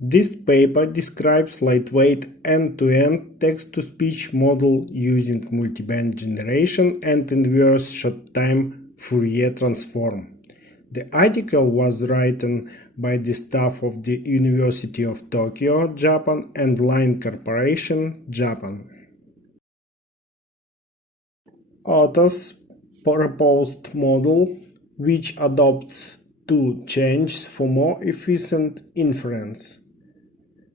This paper describes lightweight end-to-end text-to-speech model using multiband generation and inverse short-time Fourier transform. The article was written by the staff of the University of Tokyo, Japan and Line Corporation, Japan. Authors proposed model which adopts two changes for more efficient inference.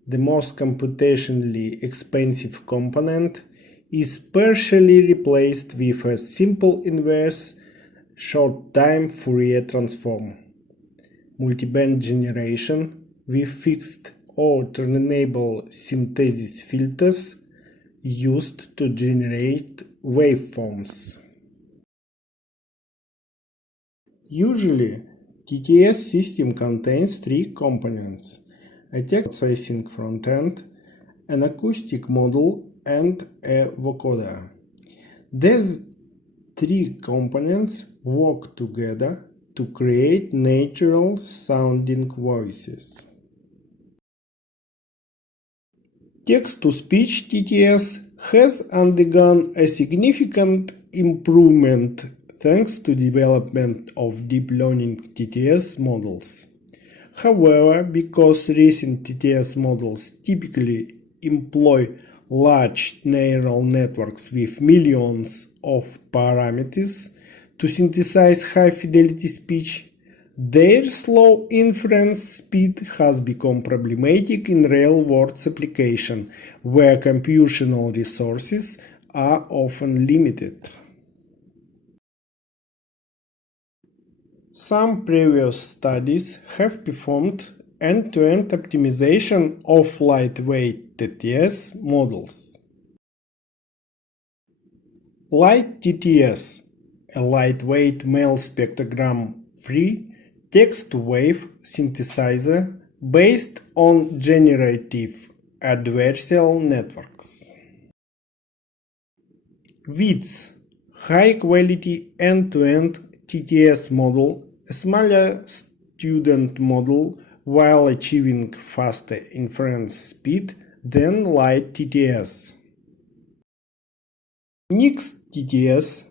The most computationally expensive component is partially replaced with a simple inverse short-time Fourier transform. Multiband generation with fixed or tunable synthesis filters used to generate waveforms. Usually, TTS system contains three components: a text processing front-end, an acoustic model, and a vocoder. These three components work together to create natural-sounding voices. Text-to-speech TTS has undergone a significant improvement thanks to development of deep learning TTS models. However, because recent TTS models typically employ large neural networks with millions of parameters to synthesize high-fidelity speech, their slow inference speed has become problematic in real-world applications where computational resources are often limited. Some previous studies have performed end-to-end optimization of lightweight TTS models. Light TTS, a lightweight male spectrogram-free text-to-wave synthesizer based on generative adversarial networks. WITS, high-quality end-to-end TTS model, a smaller student model while achieving faster inference speed than light TTS. Next TTS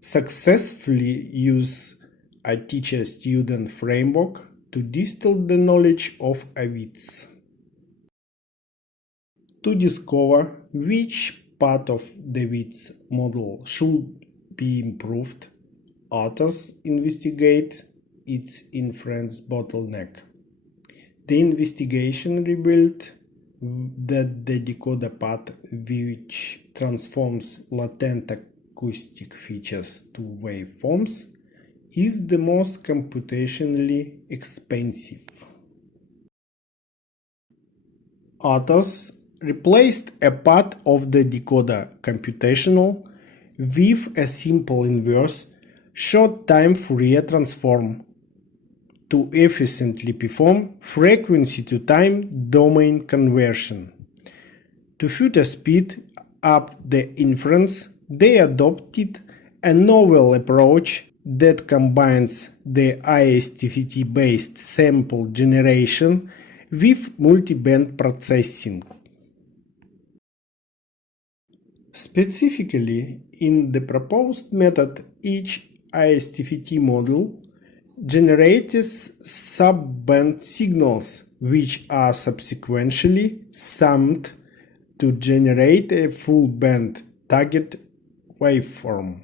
successfully use a teacher-student framework to distill the knowledge of a WITS. To discover which part of the WITS model should be improved, authors investigate its inference bottleneck. The investigation revealed that the decoder path, which transforms latent acoustic features to waveforms, is the most computationally expensive. Authors replaced a part of the decoder computational with a simple inverse short-time Fourier transform to efficiently perform frequency-to-time domain conversion. To further speed up the inference, they adopted a novel approach that combines the ISTFT-based sample generation with multiband processing. Specifically, in the proposed method, each ISTFT model generates sub-band signals which are subsequently summed to generate a full-band target waveform.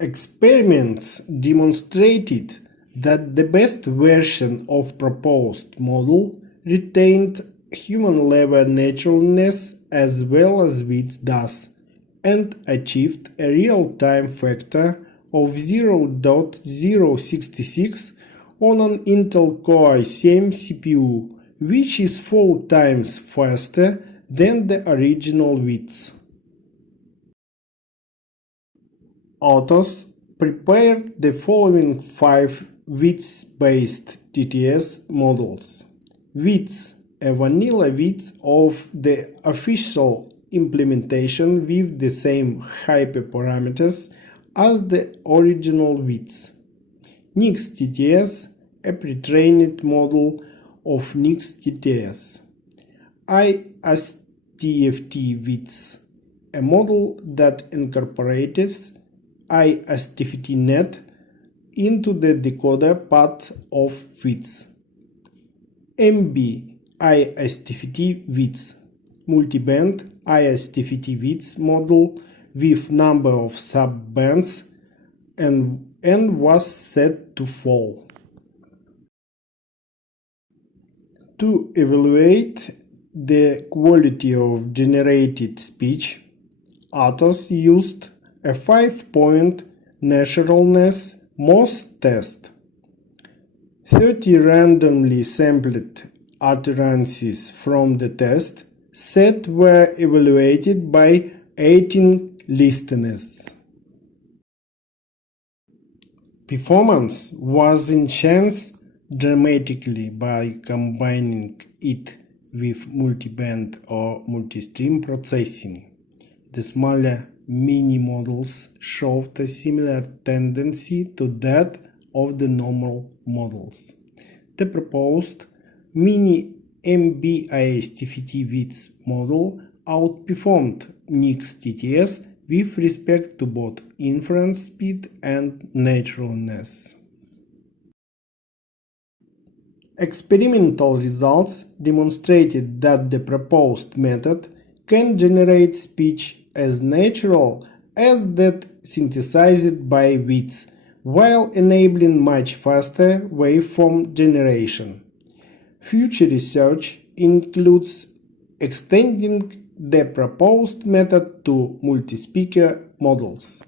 Experiments demonstrated that the best version of proposed model retained human-level naturalness as well as WITS does, and achieved a real-time factor of 0.066 on an Intel Core i7 CPU, which is 4 times faster than the original WITS. Authors prepared the following 5 WITS-based TTS models. WITS, a vanilla WITS of the official implementation with the same hyperparameters as the original WITS. Next TTS, a pre-trained model of NIX-TTS. ISTFT width, a model that incorporates ISTFT-net into the decoder path of width. MB ISTFT width, multiband ISTFT width model with number of subbands and was set to fall. To evaluate the quality of generated speech, authors used a 5-point naturalness Moss test. 30 randomly sampled utterances from the test set were evaluated by 18 listeners. Performance was enhanced dramatically by combining it with multiband or multistream processing. The smaller mini-models showed a similar tendency to that of the normal models. The proposed mini MB-ISTFT width model outperformed NIX-TTS with respect to both inference speed and naturalness. Experimental results demonstrated that the proposed method can generate speech as natural as that synthesized by width, while enabling much faster waveform generation. Future research includes extending the proposed method to multi-speaker models.